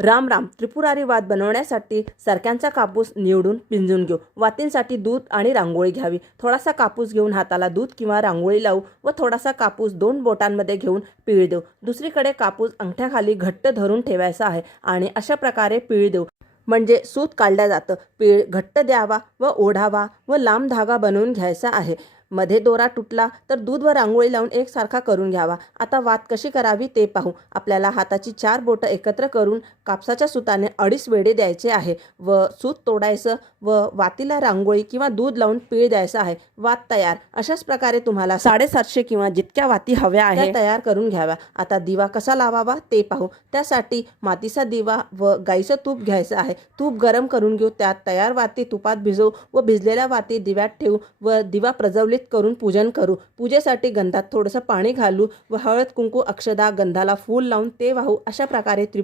राम राम त्रिपुरारी वात बनवण्यासाठी सरक्यांचा कापूस निवडून पिंजून घेऊ. वातींसाठी दूध आणि रांगोळी घ्यावी. थोडासा कापूस घेऊन हाताला दूध किंवा रांगोळी लावू व थोडासा कापूस दोन बोटांमध्ये घेऊन पीळ देऊ. दुसरीकडे कापूस अंगठ्याखाली घट्ट धरून ठेवायचा आहे आणि अशा प्रकारे पिळ देऊ. म्हणजे सूत काढलं जातं. पीळ घट्ट द्यावा व ओढावा व लांब धागा बनवून घ्यायचा आहे. मध्ये दोरा तुटला तर दूध व रांगोळी लावून एकसारखा करून घ्यावा. आता वात कशी करावी ते पाहू. आपल्याला हाताची चार बोटं एकत्र करून कापसाच्या सुताने अडीच वेढे द्यायचे आहे व सूत तोडायचं व वातीला रांगोळी किंवा दूध लावून पीळ द्यायचं आहे. वात तयार. अशाच प्रकारे तुम्हाला साडेसातशे किंवा जितक्या वाती हव्या आहे त्या तयार करून घ्याव्या. आता दिवा कसा लावावा ते पाहू. त्यासाठी मातीचा दिवा व गाईचं तूप घ्यायचं आहे. तूप गरम करून घेऊ. त्यात तयार वाती तुपात भिजवू व भिजलेल्या वाती दिव्यात ठेवू व दिवा प्रज्वलित करून पूजन करू. पूजेसाठी गंधात थोडंसं पाणी घालू व हळद कुंकू अक्षदा गंधाला फूल लावून ते वाहू. अशा प्रकारे त्रि